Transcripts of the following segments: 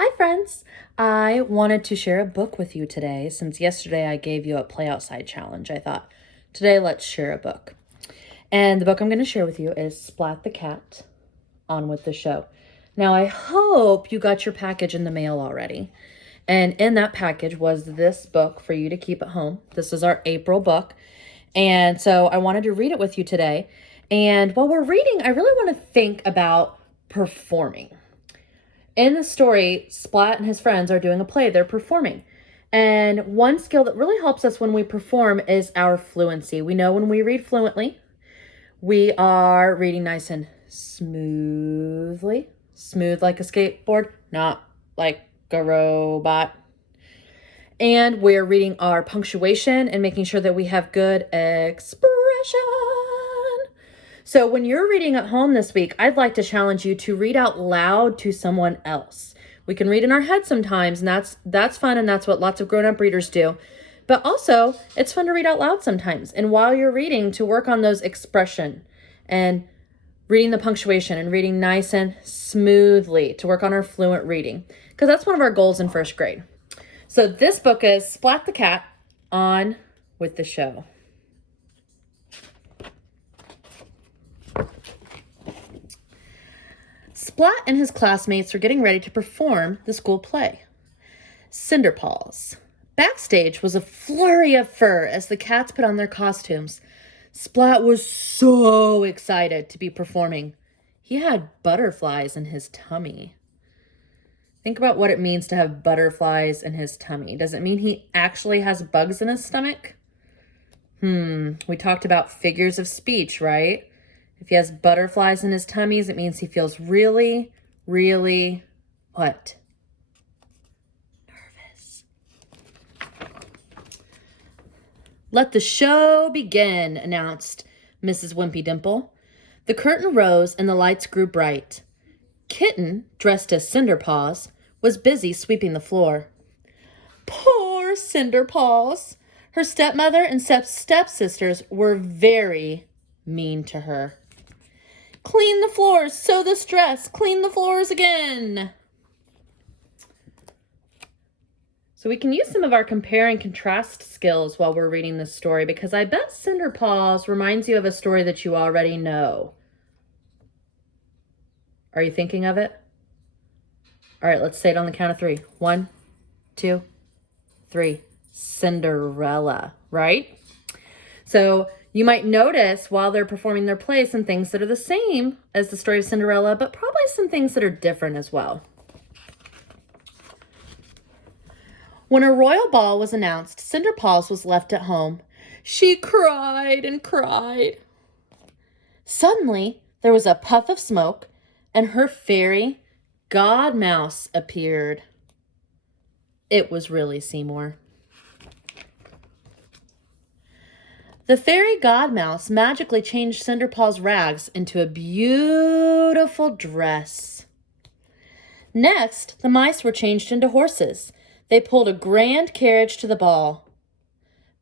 Hi, friends. I wanted to share a book with you today. Since yesterday I gave you a play outside challenge, I thought today let's share a book. And the book I'm going to share with you is Splat the Cat, On with the Show. Now, I hope you got your package in the mail already. And in that package was this book for you to keep at home. This is our April book. And so I wanted to read it with you today. And while we're reading, I really want to think about performing. In the story, Splat and his friends are doing a play. They're performing. And one skill that really helps us when we perform is our fluency. We know when we read fluently, we are reading nice and smoothly. Smooth like a skateboard, not like a robot. And we're reading our punctuation and making sure that we have good expression. So when you're reading at home this week, I'd like to challenge you to read out loud to someone else. We can read in our head sometimes, and that's fun, and that's what lots of grown-up readers do. But also, it's fun to read out loud sometimes. And while you're reading, to work on those expression and reading the punctuation and reading nice and smoothly, to work on our fluent reading, because that's one of our goals in first grade. So this book is Splat the Cat, On with the Show. Splat and his classmates were getting ready to perform the school play, Cinderpaws. Backstage was a flurry of fur as the cats put on their costumes. Splat was so excited to be performing. He had butterflies in his tummy. Think about what it means to have butterflies in his tummy. Does it mean he actually has bugs in his stomach? We talked about figures of speech, right? If he has butterflies in his tummies, it means he feels really, really, what? Nervous. Let the show begin, announced Mrs. Wimpy Dimple. The curtain rose and the lights grew bright. Kitten, dressed as Cinderpaws, was busy sweeping the floor. Poor Cinderpaws! Her stepmother and stepsisters were very mean to her. Clean the floors, sew this dress, clean the floors again. So we can use some of our compare and contrast skills while we're reading this story, because I bet Cinderpaws reminds you of a story that you already know. Are you thinking of it? All right, let's say it on the count of three. 1, 2, 3. Cinderella, right? So you might notice while they're performing their play some things that are the same as the story of Cinderella, but probably some things that are different as well. When a royal ball was announced, Cinderpaws was left at home. She cried and cried. Suddenly, there was a puff of smoke, and her fairy godmouse appeared. It was really Seymour. The fairy godmouse magically changed Cinderpaws' rags into a beautiful dress. Next, the mice were changed into horses. They pulled a grand carriage to the ball.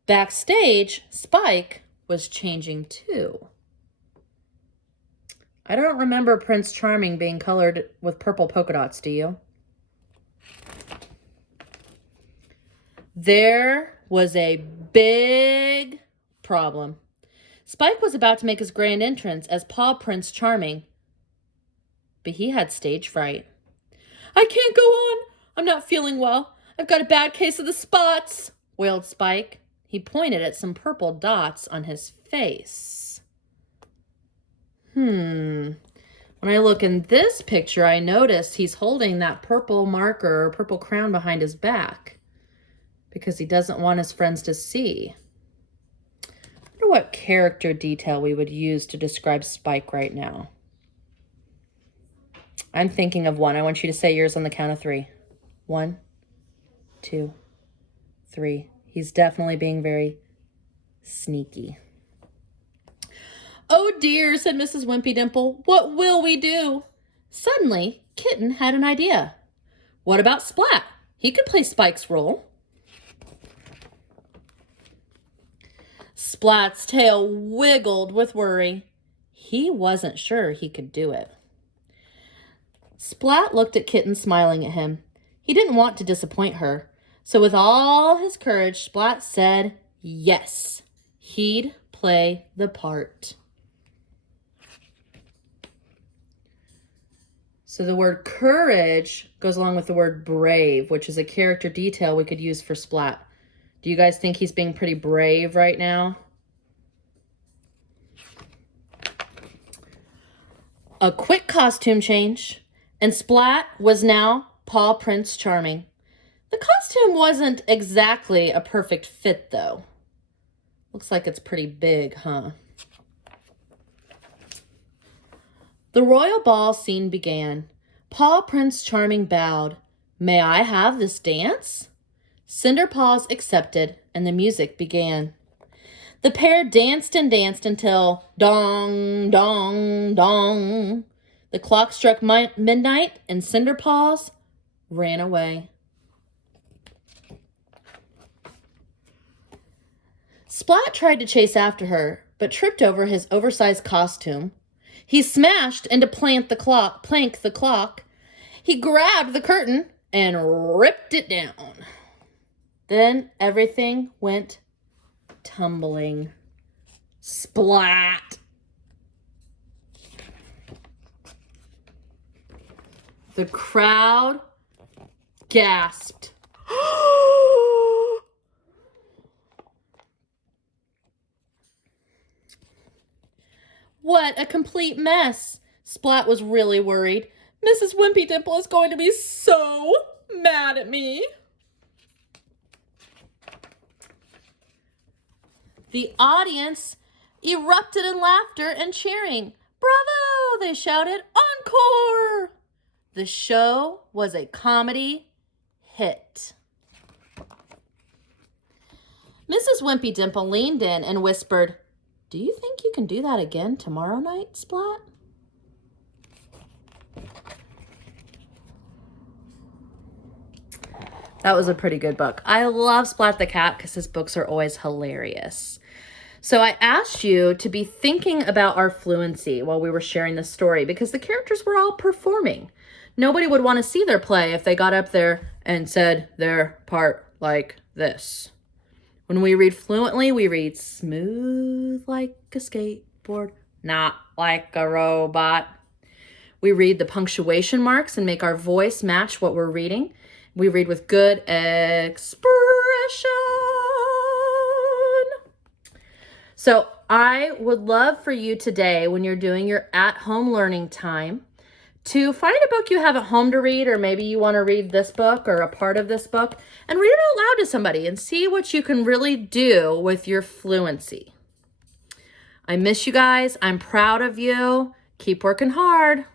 Backstage, Spike was changing too. I don't remember Prince Charming being colored with purple polka dots, do you? There was a big problem. Spike was about to make his grand entrance as Paw Prince Charming, but he had stage fright. I can't go on. I'm not feeling well. I've got a bad case of the spots, wailed Spike. He pointed at some purple dots on his face. When I look in this picture, I notice he's holding that purple marker or purple crown behind his back because he doesn't want his friends to see. I wonder what character detail we would use to describe Spike right now. I'm thinking of one. I want you to say yours on the count of 3. 1, 2, 3. He's definitely being very sneaky. Oh dear, said Mrs. Wimpy Dimple. What will we do? Suddenly, Kitten had an idea. What about Splat? He could play Spike's role. Splat's tail wiggled with worry. He wasn't sure he could do it. Splat looked at Kitten, smiling at him. He didn't want to disappoint her, so with all his courage, Splat said yes, he'd play the part. So the word courage goes along with the word brave, which is a character detail we could use for Splat. Do you guys think he's being pretty brave right now? A quick costume change, and Splat was now Paw Prince Charming. The costume wasn't exactly a perfect fit, though. Looks like it's pretty big, huh? The royal ball scene began. Paw Prince Charming bowed. May I have this dance? Cinderpaws accepted, and the music began. The pair danced and danced until dong, dong, dong. The clock struck midnight, and Cinderpaws ran away. Splat tried to chase after her, but tripped over his oversized costume. He smashed into plank the clock. He grabbed the curtain and ripped it down. Then everything went tumbling. Splat! The crowd gasped. What a complete mess! Splat was really worried. Mrs. Wimpy Dimple is going to be so mad at me. The audience erupted in laughter and cheering. Bravo! They shouted. Encore! The show was a comedy hit. Mrs. Wimpy Dimple leaned in and whispered, do you think you can do that again tomorrow night, Splat? That was a pretty good book. I love Splat the Cat because his books are always hilarious. So I asked you to be thinking about our fluency while we were sharing this story because the characters were all performing. Nobody would want to see their play if they got up there and said their part like this. When we read fluently, we read smooth like a skateboard, not like a robot. We read the punctuation marks and make our voice match what we're reading. We read with good expression. So I would love for you today, when you're doing your at-home learning time, to find a book you have at home to read, or maybe you want to read this book or a part of this book, and read it out loud to somebody and see what you can really do with your fluency. I miss you guys. I'm proud of you. Keep working hard.